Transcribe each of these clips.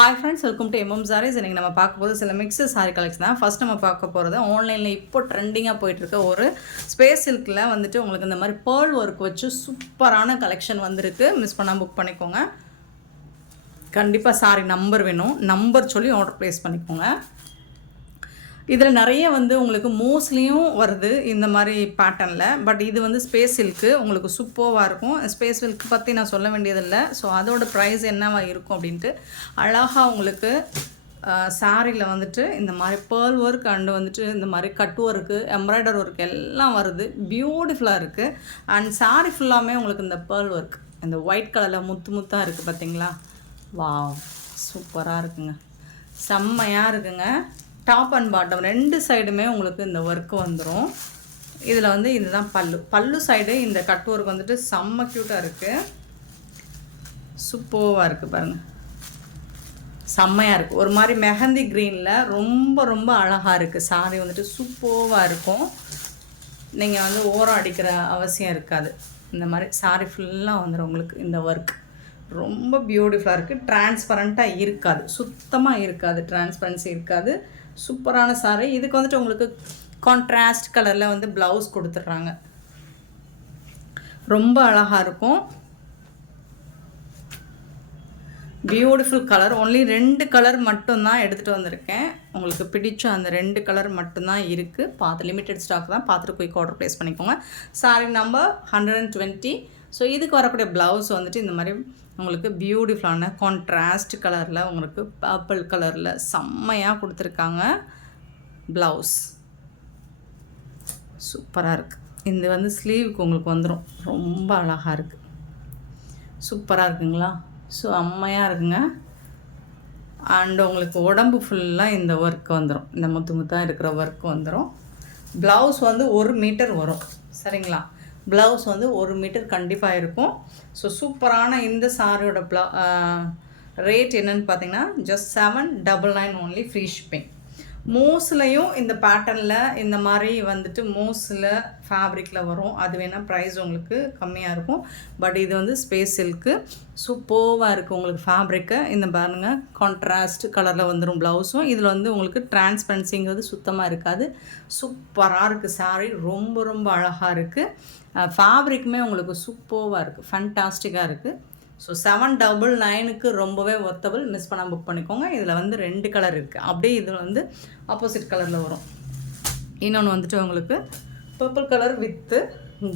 Hi friends, welcome to MM Sarees. இன்றைக்கி நம்ம பார்க்க போகிறது சில மிக்ஸஸ் சாரி கலெக்ஷன் தான். ஃபஸ்ட் நம்ம பார்க்க போகிறது ஆன்லைனில் இப்போ ட்ரெண்டிங்காக போயிட்டுருக்க ஒரு ஸ்பேஸ் சில்கில் வந்துட்டு உங்களுக்கு இந்த மாதிரி பேர்ல் ஒர்க் வச்சு சூப்பரான கலெக்ஷன் வந்திருக்கு. மிஸ் பண்ணால் புக் பண்ணிக்கோங்க. கண்டிப்பாக சாரி நம்பர் வேணும், நம்பர் சொல்லி ஆர்டர் ப்ளேஸ் பண்ணிக்கோங்க. இதில் நிறைய உங்களுக்கு மோஸ்ட்லியும் வருது இந்த மாதிரி பேட்டர்னில். பட் இது ஸ்பேஸ் சில்க்கு உங்களுக்கு சூப்பராக இருக்கும். ஸ்பேஸ் சில்க் பற்றி நான் சொல்ல வேண்டியதில்லை. ஸோ அதோட ப்ரைஸ் என்னவா இருக்கும் அப்படின்ட்டு அழகாக உங்களுக்கு சாரியில் இந்த மாதிரி பேர்ல் ஒர்க் அண்டு இந்த மாதிரி கட் ஒர்க்கு, எம்ப்ராய்டர் ஒர்க் எல்லாம் வருது. பியூட்டிஃபுல்லாக இருக்குது. அண்ட் சாரி ஃபுல்லாமே உங்களுக்கு இந்த பேர்ல் ஒர்க் இந்த ஒயிட் கலரில் முத்து முத்தாக இருக்குது பார்த்தீங்களா? வாவ், சூப்பராக இருக்குங்க, செம்மையாக இருக்குங்க. டாப் அண்ட் பாட்டம் ரெண்டு சைடுமே உங்களுக்கு இந்த ஒர்க்கு வந்துடும். இதில் இதுதான் பல்லு சைடு. இந்த கட் ஒர்க் செம்ம க்யூட்டாக இருக்குது, சூப்பராக இருக்குது பாருங்கள், செம்மையாக இருக்குது. ஒரு மாதிரி மெஹந்தி க்ரீனில் ரொம்ப ரொம்ப அழகாக இருக்குது. சாரி சூப்பராக இருக்கும். நீங்கள் ஓரம் அடிக்கிற அவசியம் இருக்காது. இந்த மாதிரி சாரி ஃபுல்லாக வந்துடும் உங்களுக்கு இந்த ஒர்க். ரொம்ப பியூட்டிஃபுல்லாக இருக்குது. டிரான்ஸ்பரண்ட்டாக இருக்காது, சுத்தமாக இருக்காது, டிரான்ஸ்பரன்சி இருக்காது. சூப்பரான சாரி. இதுக்கு உங்களுக்கு கான்ட்ராஸ்ட் கலரில் ப்ளவுஸ் கொடுத்துட்றாங்க. ரொம்ப அழகாக இருக்கும். Beautiful colour. ஒன்லி 2 கலர் மட்டும்தான் எடுத்துகிட்டு வந்திருக்கேன். உங்களுக்கு பிடிச்ச அந்த 2 கலர் மட்டும்தான் இருக்குது. பார்த்து லிமிட்டெட் ஸ்டாக் தான், பார்த்துட்டு குயிக் ஆர்டர் ப்ளேஸ் பண்ணிக்கோங்க. Sorry number 120. ஸோ இதுக்கு வரக்கூடிய ப்ளவுஸ் இந்த மாதிரி உங்களுக்கு பியூட்டிஃபுல்லான கான்ட்ராஸ்ட் கலரில் உங்களுக்கு பர்பிள் கலரில் செம்மையாக கொடுத்துருக்காங்க. ப்ளவுஸ் சூப்பராக இருக்குது. இது ஸ்லீவுக்கு உங்களுக்கு வந்துடும். ரொம்ப அழகாக இருக்குது, சூப்பராக இருக்குங்களா? ஸோ செம்மையாக இருக்குங்க. அண்ட் உங்களுக்கு உடம்பு ஃபுல்லாக இந்த ஒர்க் வந்துடும். இந்த முத்து முத்தாக இருக்கிற ஒர்க் வந்துடும். ப்ளவுஸ் 1 மீட்டர் வரும், சரிங்களா? ப்ளவுஸ் 1 மீட்டர் கண்டிப்பாக இருக்கும். ஸோ சூப்பரான இந்த சாரியோட ரேட் என்னன்னு பார்த்தீங்கன்னா ஜஸ்ட் 799 ஓன்லி, ஃப்ரீ ஷிப்பிங். மோஸ்ட்லையும் இந்த பேட்டர்னில் இந்த மாதிரி மோஸ்டில் ஃபேப்ரிக்கில் வரும். அது வேணால் ப்ரைஸ் உங்களுக்கு கம்மியாக இருக்கும். பட் இது ஸ்பேஸ் சில்க்கு சூப்பராக இருக்குது. உங்களுக்கு ஃபேப்ரிக்கு இந்த பாருங்கள், கான்ட்ராஸ்ட் கலரில் வந்துடும் ப்ளவுஸும். இதில் உங்களுக்கு டிரான்ஸ்பரன்சிங்கிறது சுத்தமாக இருக்காது. சூப்பராக இருக்குது சாரி, ரொம்ப ரொம்ப அழகாக இருக்குது. ஃபேப்ரிக்குமே உங்களுக்கு சூப்பராக இருக்குது, ஃபேண்டாஸ்டிக்காக இருக்குது. ஸோ 799க்கு ரொம்பவே ஒர்த்தபிள். மிஸ் பண்ணால் புக் பண்ணிக்கோங்க. இதில் 2 கலர் இருக்குது. அப்படியே இதில் ஆப்போசிட் கலரில் வரும். இன்னொன்று உங்களுக்கு purple colour with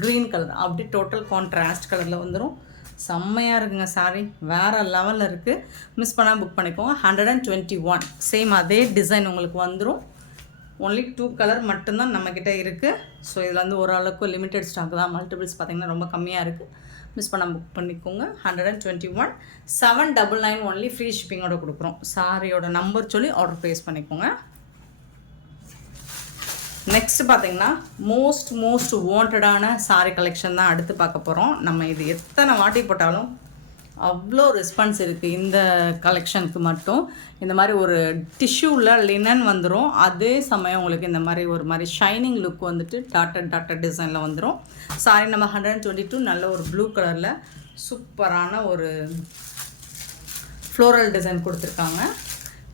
green colour, அப்படி டோட்டல் கான்ட்ராஸ்ட் கலரில் வந்துடும். செம்மையாக இருக்குங்க சாரி, வேறு லெவலில் இருக்குது. மிஸ் பண்ணால் புக் பண்ணிக்கோங்க. 121 சேம் அதே டிசைன் உங்களுக்கு வந்துடும். ஒன்லி 2 கலர் மட்டும்தான் நம்மக்கிட்ட இருக்குது. ஸோ இதில் ஓரளவுக்கு லிமிட்டெட் ஸ்டாக் தான். மல்டிபிள்ஸ் பார்த்திங்கன்னா ரொம்ப கம்மியாக இருக்குது. மிஸ் பண்ணால் புக் பண்ணிக்கோங்க. 121 799 ஒன்லி, ஃப்ரீ ஷிப்பிங்கோட கொடுக்குறோம். சாரியோட நம்பர் சொல்லி ஆர்டர் ப்ளேஸ் பண்ணிக்கோங்க. நெக்ஸ்ட் பார்த்திங்கன்னா மோஸ்ட் வாண்டடான சாரி கலெக்ஷன் தான் அடுத்து பார்க்க போகிறோம். நம்ம இது எத்தனை வாட்டி போட்டாலும் அவ்வளோ ரெஸ்பான்ஸ் இருக்குது. இந்த கலெக்ஷனுக்கு மட்டும் இந்த மாதிரி ஒரு டிஷ்யூவில் லினன் வந்துடும். அதே சமயம் உங்களுக்கு இந்த மாதிரி ஒரு மாதிரி ஷைனிங் லுக் டாட்டட் டிசைனில் வந்துடும். சாரி நம்ம 122 நல்ல ஒரு ப்ளூ கலரில் சூப்பரான ஒரு ஃப்ளோரல் டிசைன் கொடுத்துருக்காங்க.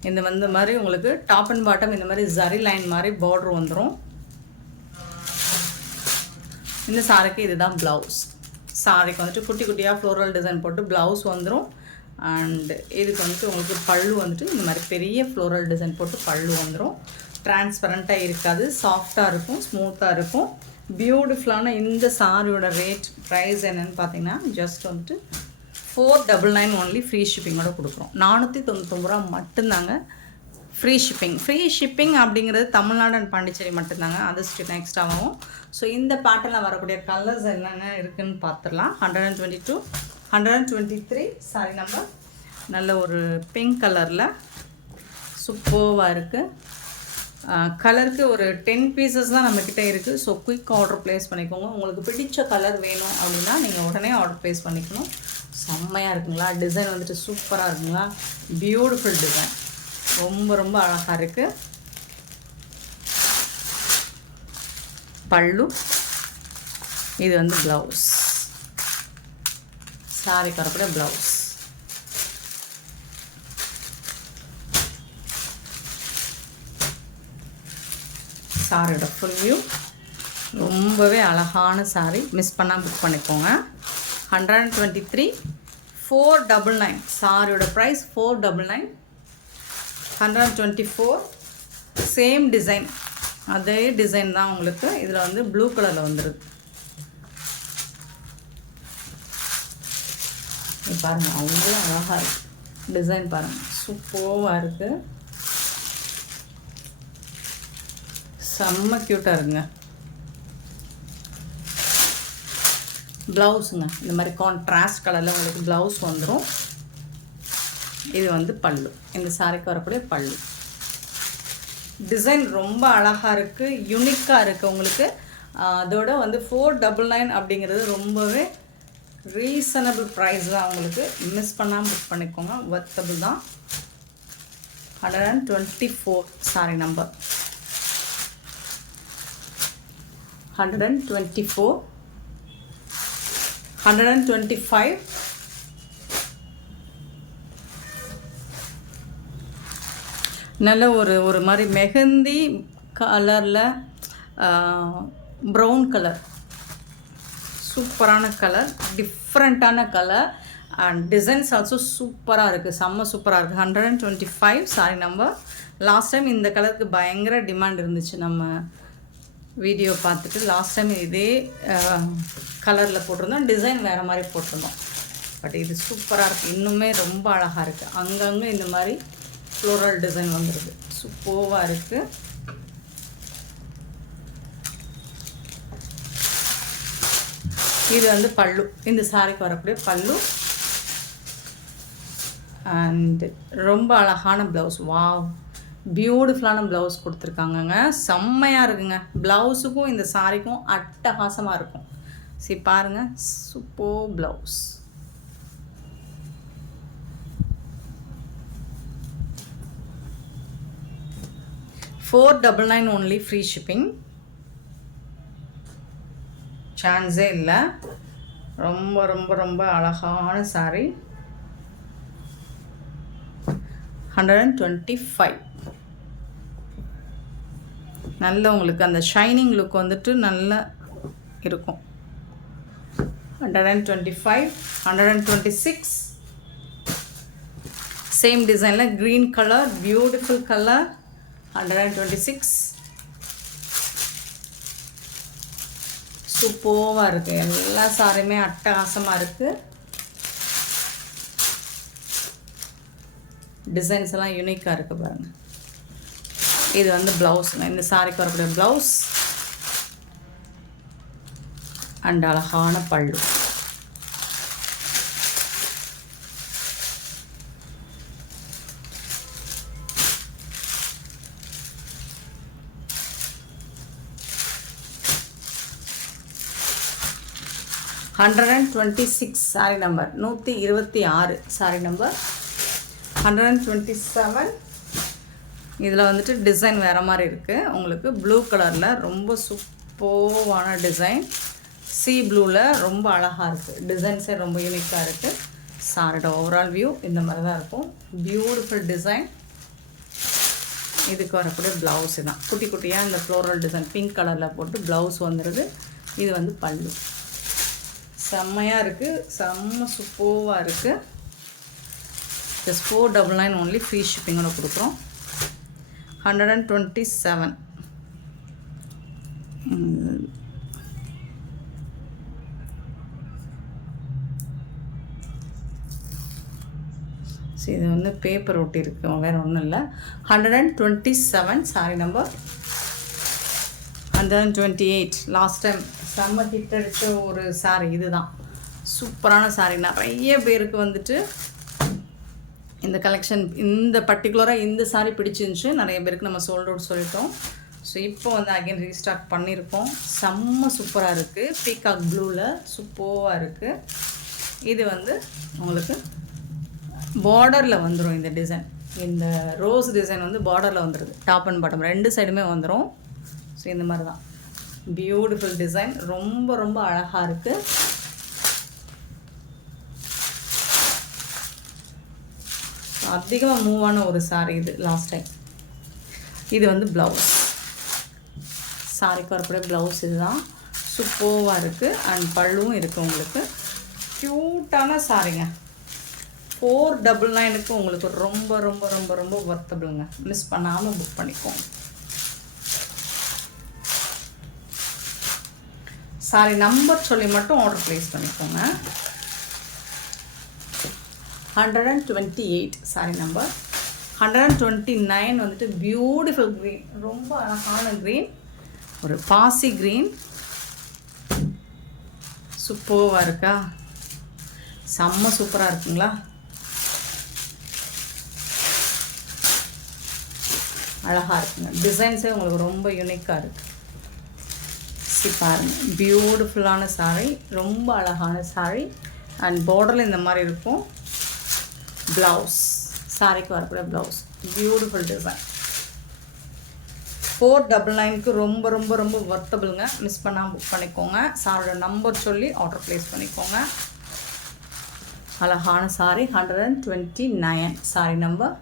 இந்த மாதிரி உங்களுக்கு டாப் அண்ட் பாட்டம் இந்த மாதிரி ஜரி லைன் மாதிரி பார்டர் வந்துடும். இந்த சாரிக்கு இதுதான் ப்ளவுஸ். சாரிக்கு குட்டி குட்டியாக ஃப்ளோரல் டிசைன் போட்டு ப்ளவுஸ் வந்துடும். அண்டு இதுக்கு உங்களுக்கு பல்லு இந்த மாதிரி பெரிய ஃப்ளோரல் டிசைன் போட்டு பல்லு வந்துடும். டிரான்ஸ்பரண்ட்டாக இருக்காது, சாஃப்டாக இருக்கும், ஸ்மூத்தாக இருக்கும். பியூட்டிஃபுல்லான இந்த சாரியோட ரேட் ப்ரைஸ் என்னென்னு பார்த்தீங்கன்னா ஜஸ்ட் 499 ஒன்லி, ஃப்ரீ ஷிப்பிங்கோட கொடுக்குறோம். 499 ரூபா மட்டும்தாங்க ஃப்ரீ ஷிப்பிங். ஃப்ரீ ஷிப்பிங் அப்படிங்கிறது தமிழ்நாடு அண்ட் பாண்டிச்சேரி மட்டும்தாங்க, அது ஸ்ட்ரிக்ட் எக்ஸ்ட்ராவும். ஸோ இந்த பேட்டர்னில் வரக்கூடிய கலர்ஸ் என்னென்ன இருக்குதுன்னு பார்த்துடலாம். 122 123 சாரி நம்பர் நல்ல ஒரு பிங்க் கலரில் சூப்பராக இருக்குது. கலருக்கு ஒரு 10 பீசஸ் தான் நம்மக்கிட்ட இருக்குது. ஸோ குயிக் ஆர்டர் ப்ளேஸ் பண்ணிக்கோங்க. உங்களுக்கு பிடிச்ச கலர் வேணும் அப்படின்னா நீங்கள் உடனே ஆர்டர் ப்ளேஸ் பண்ணிக்கணும். செம்மையாக இருக்குங்களா? டிசைன் சூப்பராக இருக்குங்களா? பியூட்டிஃபுல் டிசைன், ரொம்ப ரொம்ப அழகாக இருக்குது. பல்லு, இது ப்ளவுஸ். சாரி வரக்கூடிய ப்ளவுஸ் சாரியோட ஃபுல் வியூ. ரொம்பவே அழகான சாரி, மிஸ் பண்ணால் புக் பண்ணிக்கோங்க. 123 499. சாரியோட ப்ரைஸ் 499. 124. சேம் டிசைன், அதே டிசைன் தான் உங்களுக்கு. இதில் வந்து ப்ளூ கலரில் வந்துடுது. பாருங்கள், அவ்வளோ அழகாக இருக்குது டிசைன். பாருங்கள், சூப்பராக இருக்குது, செம்ம க்யூட்டாக இருக்குங்க. ப்ளவுஸுங்க இந்த மாதிரி கான்ட்ராஸ்ட் கலரில் உங்களுக்கு ப்ளவுஸ் வந்துடும். இது வந்து பல்லு, இந்த சாரிக்கு வரக்கூடிய பல்லு. டிசைன் ரொம்ப அழகாக இருக்குது, யூனிக்காக இருக்குது உங்களுக்கு. அதோட வந்து 499 அப்படிங்கிறது ரொம்பவே ரீசனபிள் ப்ரைஸ் தான் உங்களுக்கு. மிஸ் பண்ணாமல் புக் பண்ணிக்கோங்க, வர்த்தபிள் தான். 124 சாரி நம்பர் 124. 125. நல்ல ஒரு மாதிரி மெஹந்தி கலரில் ப்ரௌன் கலர், சூப்பரான கலர், டிஃப்ரெண்ட்டான கலர். அண்ட் டிசைன்ஸ் ஆல்சோ சூப்பராக இருக்குது, செம்ம சூப்பராக இருக்குது. 125 சாரி நம்பர். லாஸ்ட் டைம் இந்த கலருக்கு பயங்கர டிமாண்ட் இருந்துச்சு. நம்ம வீடியோ பார்த்துட்டு லாஸ்ட் டைம் இதே கலரில் போட்டிருந்தோம், டிசைன் வேறு மாதிரி போட்டிருந்தோம். பட் இது சூப்பராக இருக்குது, இன்னுமே ரொம்ப அழகாக இருக்குது. அங்கங்கே இந்த மாதிரி ஃப்ளோரல் டிசைன் வந்துடுது, சூப்பராக இருக்குது. இது வந்து பல்லு, இந்த சாரிக்கு வரக்கூடிய பல்லு. அண்ட் ரொம்ப அழகான ப்ளவுஸ். வாவ், பியூட்டிஃபுல்லான ப்ளவுஸ் கொடுத்துருக்காங்கங்க, செம்மையாக இருக்குங்க. ப்ளவுஸுக்கும் இந்த சாரிக்கும் அட்டகாசமாக இருக்கும். சரி பாருங்கள், super blouse. $499 only, free shipping, சான்ஸே இல்லை. ரொம்ப ரொம்ப ரொம்ப அழகான சாரி. 125. நல்ல உங்களுக்கு அந்த ஷைனிங் லுக் வந்துட்டு நல்லா இருக்கும். 125. 126. சேம் டிசைனில் க்ரீன் கலர், பியூட்டிஃபுல் கலர். 126. சூப்பராக இருக்குது, எல்லா சாரியுமே அட்டகாசமாக இருக்குது. டிசைன்ஸ் எல்லாம் யூனிக்காக இருக்குது பாருங்கள். இது வந்து ப்ளவுஸுங்க, இந்த சாரிக்கு வரக்கூடிய ப்ளவுஸ். அண்ட் அழகான பல்லு. $126 சாரி நம்பர். 126 sorry number. 127. இதில் வந்துட்டு டிசைன் வேறு மாதிரி இருக்குது உங்களுக்கு. ப்ளூ கலரில் ரொம்ப சூப்பரான டிசைன், சி ப்ளூவில் ரொம்ப அழகாக இருக்குது. டிசைன்ஸே ரொம்ப யூனிக்காக இருக்குது. சாரியோட ஓவரால் வியூ இந்த மாதிரி தான் இருக்கும். Beautiful design. இதுக்கு வரக்கூடிய ப்ளவுஸு தான் குட்டி குட்டியாக இந்த ஃப்ளோரல் டிசைன் பிங்க் கலரில் போட்டு ப்ளவுஸ் வந்துடுது. இது வந்து பல்லு. செம்மையாக இருக்குது, செம்ம சூப்பராக இருக்குது. ஜஸ்ட் $499 only, ஃப்ரீ ஷிப்பிங்கோட கொடுக்குறோம். 127. சரி, இது வந்து பேப்பர் ஒட்டி இருக்கு, வேறு ஒன்றும் இல்லை. 127 சாரி நம்பர். 128. லாஸ்ட் டைம் செம்ம ஹிட் அடித்த ஒரு சாரி இதுதான். சூப்பரான சாரி. நிறைய பேருக்கு வந்துட்டு இந்த கலெக்ஷன், இந்த பர்டிகுலராக இந்த சாரி பிடிச்சிருந்துச்சு. நிறைய பேருக்கு நம்ம சோல்ட் அவுட் சொல்லிட்டோம். ஸோ இப்போ வந்து அகைன் ரீஸ்டாக் பண்ணியிருக்கோம். செம்ம சூப்பராக இருக்குது, பீகாக் ப்ளூவில் சூப்பராக இருக்குது. இது வந்து உங்களுக்கு பார்டரில் வந்துடும். இந்த டிசைன், இந்த ரோஸ் டிசைன் வந்து பார்டரில் வந்துடுது. டாப் அண்ட் பாட்டம் ரெண்டு சைடுமே வந்துடும். ஸோ இந்த மாதிரி தான் பியூட்டிஃபுல் டிசைன், ரொம்ப ரொம்ப அழகாக இருக்குது. அதிகமாக மூவ் ஆன ஒரு சாரி இது லாஸ்ட் டைம். இது வந்து ப்ளவுஸ். சாரிக்கு வரக்கூடிய ப்ளவுஸ் இதுதான். சூப்பராக இருக்குது. அண்ட் பல்லுவும் இருக்குது உங்களுக்கு. க்யூட்டான சாரிங்க. 499க்கு உங்களுக்கு ரொம்ப ரொம்ப ரொம்ப ரொம்ப ஒர்த்தபிளுங்க. மிஸ் பண்ணாமல் புக் பண்ணிக்கோங்க. சாரி நம்பர் சொல்லி மட்டும் ஆர்டர் ப்ளேஸ் பண்ணிக்கோங்க. 128 சாரி நம்பர். 129 வந்துட்டு பியூட்டிஃபுல் க்ரீன், ரொம்ப அழகான க்ரீன், ஒரு பாசி க்ரீன். சூப்பராக இருக்கா? செம்ம சூப்பராக இருக்குங்களா? அழகாக இருக்குங்க. டிசைன்ஸே உங்களுக்கு ரொம்ப யூனிக்காக இருக்குது. பாருங்கள், பியூட்டிஃபுல்லான சாரீ, ரொம்ப அழகான சாரீ. அண்ட் பார்டரில் இந்த மாதிரி இருக்கும். ப்ளவுஸ், சாரிக்கு வரக்கூடிய ப்ளவுஸ், பியூட்டிஃபுல் டிசைன். 499க்கு ரொம்ப ரொம்ப ரொம்ப ஒர்த்தபிளுங்க. மிஸ் பண்ணாமல் புக் பண்ணிக்கோங்க. சாரோட நம்பர் சொல்லி ஆர்டர் ப்ளேஸ் பண்ணிக்கோங்க. அழகான சாரி. 129 sorry number.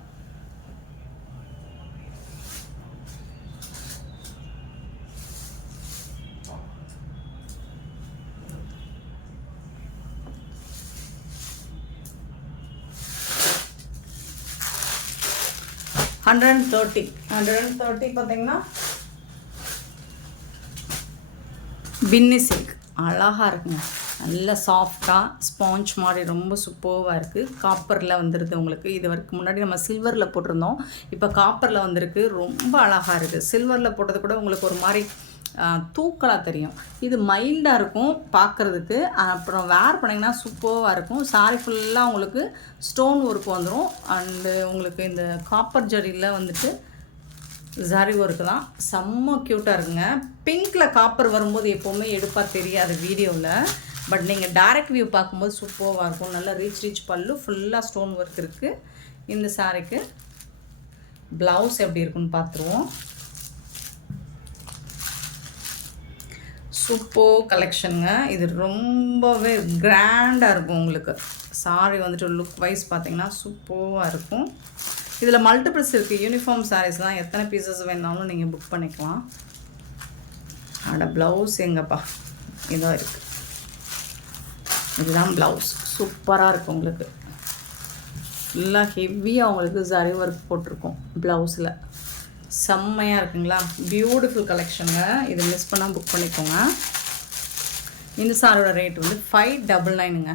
$130 பார்த்தீங்கன்னா பின்னி சில்க் அழகாக இருக்குங்க. நல்ல சாஃப்டாக ஸ்பாஞ்ச் மாதிரி ரொம்ப சூப்பராக இருக்குது. காப்பரில் வந்துடுது உங்களுக்கு. இது வரைக்கும் முன்னாடி நம்ம சில்வரில் போட்டிருந்தோம், இப்போ காப்பரில் வந்திருக்கு. ரொம்ப அழகாக இருக்குது. சில்வரில் போட்டது கூட உங்களுக்கு ஒரு மாதிரி தூக்கலாக தெரியும். இது மைல்டாக இருக்கும் பார்க்குறதுக்கு. அப்புறம் வேர் பண்ணிங்கன்னா சூப்பராக இருக்கும். சாரி ஃபுல்லாக உங்களுக்கு ஸ்டோன் ஒர்க் வந்துடும். அண்டு உங்களுக்கு இந்த காப்பர் ஜரியில் வந்துட்டு ஜரி ஒர்க்கு தான். செம்ம க்யூட்டாக இருக்குங்க. பிங்க்கில் காப்பர் வரும்போது எப்போவுமே எடுப்பாக தெரியாது வீடியோவில். பட் நீங்கள் டைரக்ட் வியூ பார்க்கும்போது சூப்பராக இருக்கும். நல்லா ரீச் பல்லு, ஃபுல்லாக ஸ்டோன் ஒர்க் இருக்குது. இந்த சாரிக்கு ப்ளவுஸ் எப்படி இருக்குன்னு பார்த்துருவோம். சூப்பர் கலெக்ஷனுங்க. இது ரொம்பவே கிராண்டாக இருக்கும் உங்களுக்கு. சாரி வந்துட்டு லுக் வைஸ் பார்த்தீங்கன்னா சூப்பராக இருக்கும். இதில் மல்டிபிள்ஸ் இருக்குது. யூனிஃபார்ம் சாரீஸ் தான். எத்தனை பீசஸ் வேணாலும் நீங்கள் புக் பண்ணிக்கலாம். அட ப்ளவுஸ் எங்கப்பா இதோ இருக்குது. இதுதான் ப்ளவுஸ். சூப்பராக இருக்கும் உங்களுக்கு. ஃபுல்லாக ஹெவியாக உங்களுக்கு ஜரி ஒர்க் போட்டிருக்கோம் ப்ளவுஸில். செம்மையாக இருக்குங்களா? பியூட்டிஃபுல் கலெக்ஷனுங்க. இதை மிஸ் பண்ணால் புக் பண்ணிக்கோங்க. இந்த சாரோட ரேட் வந்து 599ங்க.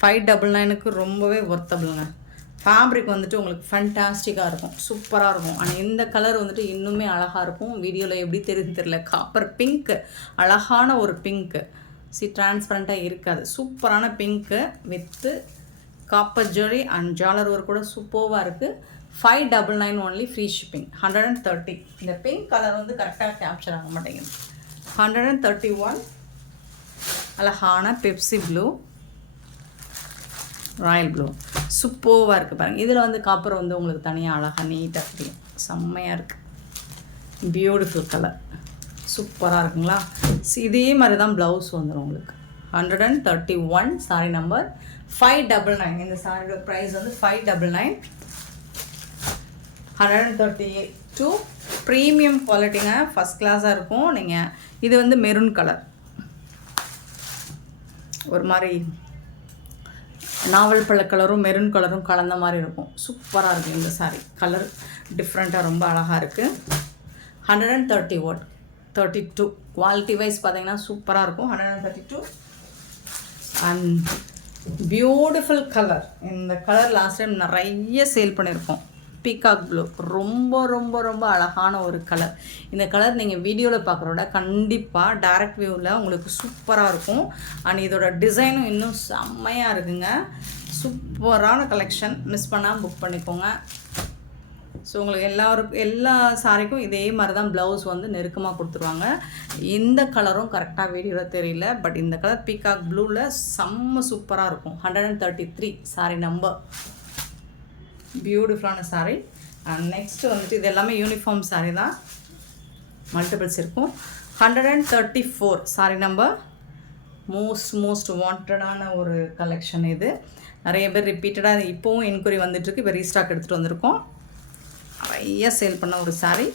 599க்கு ரொம்பவே ஒர்த்தபிளுங்க. ஃபேப்ரிக் வந்துட்டு உங்களுக்கு ஃபண்டாஸ்டிக்காக இருக்கும், சூப்பராக இருக்கும். ஆனால் இந்த கலர் வந்துட்டு இன்னுமே அழகாக இருக்கும். வீடியோவில் எப்படி தெரியுதுன்னு தெரியல. காப்பர் பிங்க்கு, அழகான ஒரு பிங்க்கு. டிரான்ஸ்பரண்ட்டாக இருக்காது. சூப்பரான pink with copper zari and ஜாலர் ஒர்க் கூட சூப்பராக இருக்குது. 599 ஒன்லி, ஃப்ரீ ஷிப்பிங். 130. இந்த பிங்க் கலர் வந்து கரெக்டாக கேப்சர் ஆக மாட்டேங்குது. 131 அழகான பெப்சி ப்ளூ, ராயல் ப்ளூ, சூப்பராக இருக்குது பாருங்கள். இதில் வந்து காப்பர் வந்து உங்களுக்கு தனியாக அழகாக நீட்டாக தெரியும். செம்மையாக இருக்குது. பியூட்டிஃபுல் கலர், சூப்பராக இருக்குங்களா? இதே மாதிரி தான் ப்ளவுஸ் வந்துடும் உங்களுக்கு. 131 சாரி நம்பர். 599. இந்த சாரியோட ப்ரைஸ் வந்து 599. 132 ப்ரீமியம் குவாலிட்டிங்க. ஃபஸ்ட் கிளாஸாக இருக்கும். நீங்கள் இது வந்து மெரூன் கலர், ஒரு மாதிரி நாவல் பழ கலரும் மெரூன் கலரும் கலந்த மாதிரி இருக்கும். சூப்பராக இருக்குது இந்த சாரி. கலர் டிஃப்ரெண்ட்டாக ரொம்ப அழகாக இருக்குது. 132 குவாலிட்டி வைஸ் பார்த்தீங்கன்னா சூப்பராக இருக்கும். 132 அண்ட் பியூட்டிஃபுல் கலர். இந்த கலர் லாஸ்ட் டைம் நிறைய சேல் பண்ணியிருக்கோம். பீகாக் ப்ளூ, ரொம்ப ரொம்ப ரொம்ப அழகான ஒரு கலர். இந்த கலர் நீங்கள் வீடியோவில் பார்க்குறோட கண்டிப்பாக டைரக்ட் வியூவில் உங்களுக்கு சூப்பராக இருக்கும். அண்ட் இதோட டிசைனும் இன்னும் செம்மையாக இருக்குங்க. சூப்பரான கலெக்ஷன். மிஸ் பண்ணாமல் புக் பண்ணிக்கோங்க. ஸோ உங்களுக்கு எல்லா சாரிக்கும் இதே மாதிரி தான் ப்ளவுஸ் வந்து நெருக்கமாக கொடுத்துருவாங்க. இந்த கலரும் கரெக்டாக வீடியோவில் தெரியல. பட் இந்த கலர் பீகாக் ப்ளூவில் செம்ம சூப்பராக இருக்கும். 133 சாரி நம்பர். பியூட்டிஃபுல்லான சாரி. அண்ட் நெக்ஸ்ட்டு வந்துட்டு இது எல்லாமே யூனிஃபார்ம் சாரி தான், மல்டிபிள்ஸ் இருக்கும். 134 சாரி நம்பர். மோஸ்ட் வாண்டடான ஒரு கலெக்ஷன் இது. நிறைய பேர் ரிப்பீட்டடாக இப்போவும் என்கொயரி வந்துட்டுருக்கு. இப்போ ரீஸ்டாக் எடுத்துகிட்டு வந்திருக்கோம். நிறைய சேல் பண்ண ஒரு சாரி.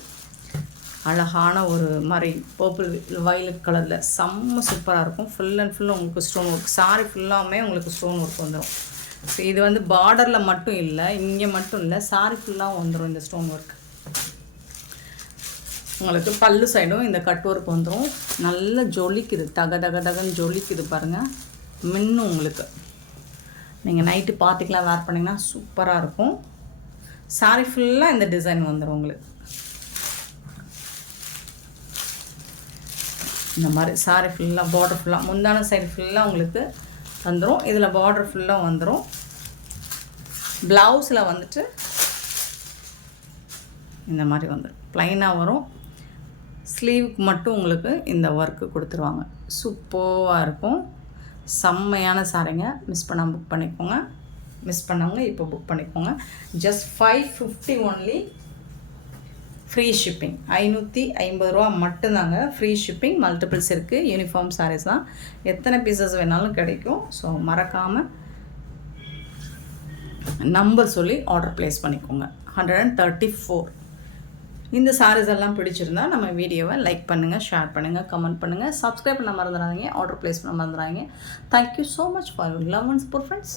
அழகான ஒரு மாதிரி பர்பிள் வயலட் கலரில் செம்ம சூப்பராக இருக்கும். ஃபுல் அண்ட் ஃபுல் உங்களுக்கு ஸ்டோன் ஒர்க். சாரி ஃபுல்லாமே உங்களுக்கு ஸ்டோன் ஒர்க் வந்துடும். ஸோ இது வந்து பார்டரில் மட்டும் இல்லை, இங்கே மட்டும் இல்லை, சாரி ஃபுல்லாக வந்துடும் இந்த ஸ்டோன் ஒர்க். உங்களுக்கு பல்லு சைடும் இந்த கட் ஒர்க் வந்துடும். நல்லா ஜொலிக்குது, தக தக தகன்னு ஜொலிக்குது பாருங்கள். மின்னும் உங்களுக்கு. நீங்கள் நைட்டு பார்ட்டிக்கெலாம் வேர் பண்ணிங்கன்னா சூப்பராக இருக்கும். சாரி ஃபுல்லாக இந்த டிசைன் வந்துடும் உங்களுக்கு. இந்த மாதிரி சாரி ஃபுல்லாக பார்டர் ஃபுல்லாக முந்தான சைடு ஃபுல்லாக உங்களுக்கு வந்துடும். இதில் பார்டர் ஃபுல்லாக வந்துடும். ப்ளவுஸில் வந்துட்டு இந்த மாதிரி வந்துடும், ப்ளைனாக வரும். ஸ்லீவுக்கு மட்டும் உங்களுக்கு இந்த ஒர்க்கு கொடுத்துருவாங்க. சூப்பராக இருக்கும். செம்மையான சாரிங்க. மிஸ் பண்ணாமல் புக் பண்ணிக்கோங்க. மிஸ் பண்ணவங்க இப்போ புக் பண்ணிக்கோங்க. Just 550 only. Free shipping. 550 ரூபா மட்டும்தாங்க. Free shipping. மல்டிபிள்ஸ் இருக்குது. யூனிஃபார்ம் சாரீஸ் தான். எத்தனை பீசஸ் வேணாலும் கிடைக்கும். ஸோ மறக்காமல் நம்பர் சொல்லி ஆர்டர் ப்ளேஸ் பண்ணிக்கோங்க. 134. இந்த சாரீஸ் எல்லாம் பிடிச்சிருந்தா நம்ம வீடியோவை லைக் பண்ணுங்கள், ஷேர் பண்ணுங்கள், கமெண்ட் பண்ணுங்கள், சப்ஸ்கிரைப் பண்ண மறந்துடாதீங்க, ஆர்டர் ப்ளேஸ் பண்ண மறந்துடாதீங்க. Thank you so much for your love and support friends.